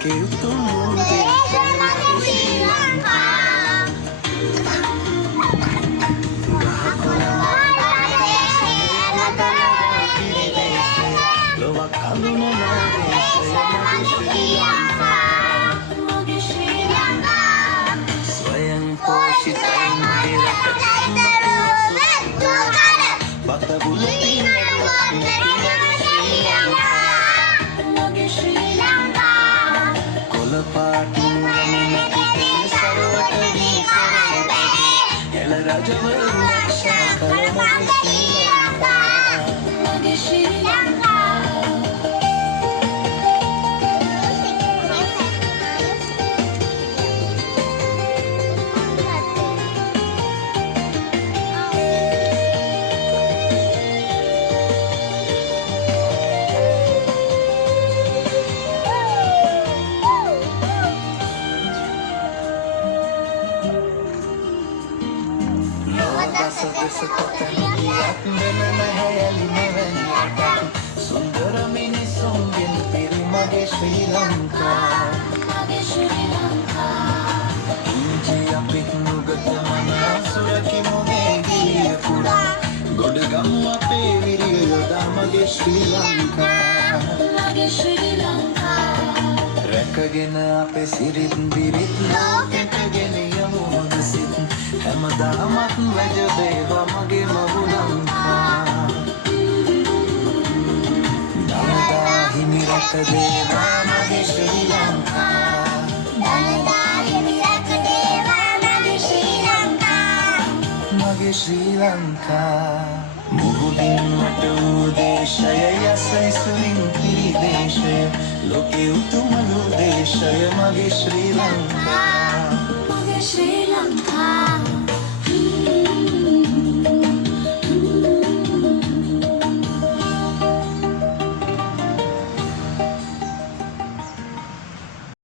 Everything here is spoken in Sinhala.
ලෝකෙ උතුම් වූ දේශය මගේ ශ්‍රී ලංකා. ලොවක් හඳුනන දේශය මගේ ශ්‍රී ලංකා. මගේ ශ්‍රී ලංකා. ස්වයං පෝෂිතයි මගේ රට. බත බුලතින් මගේ ශ්‍රී ලංකා. කොළ පාටින් සරවට වී එළ රජවරු රක්ෂා කළ මගේ ශ්‍රී ලංකා. මගේ ශ්‍රී ලංකා. සුන්දර මිනිසුන්ගෙන් පිරි මගේ ශ්‍රී ලංකා. මගේ ශ්‍රී ලංකා. ඉංජි අපිත් නුගත මන සුරකිමු මේ ගිය පුරා. ගොඩගම් අපේ විරිය යොදා මගේ ශ්‍රී ලංකා. මගේ ශ්‍රී ලංකා. රැකගෙන අපේ සිරිත් බිරිත් ලෝකෙට ගෙන යමු හොඳ සිත්. හැමදාමත් වැජදේවා මගේ මහු ලංකා. දළදා හිමි රට දේවා මගේ ශ්‍රී ලංකා. දළදා හිමි රට දේවා මගේ ශ්‍රී ලංකා. මගේ ශ්‍රී ලංකා. මුහුදින් මට වූ දේශය යසයිසුලින් පිරි දේශය. ලෝකෙ උතුම් වූ දේශය මගේ ශ්‍රී ලංකා. මගේ ශ්‍රී ලංකා.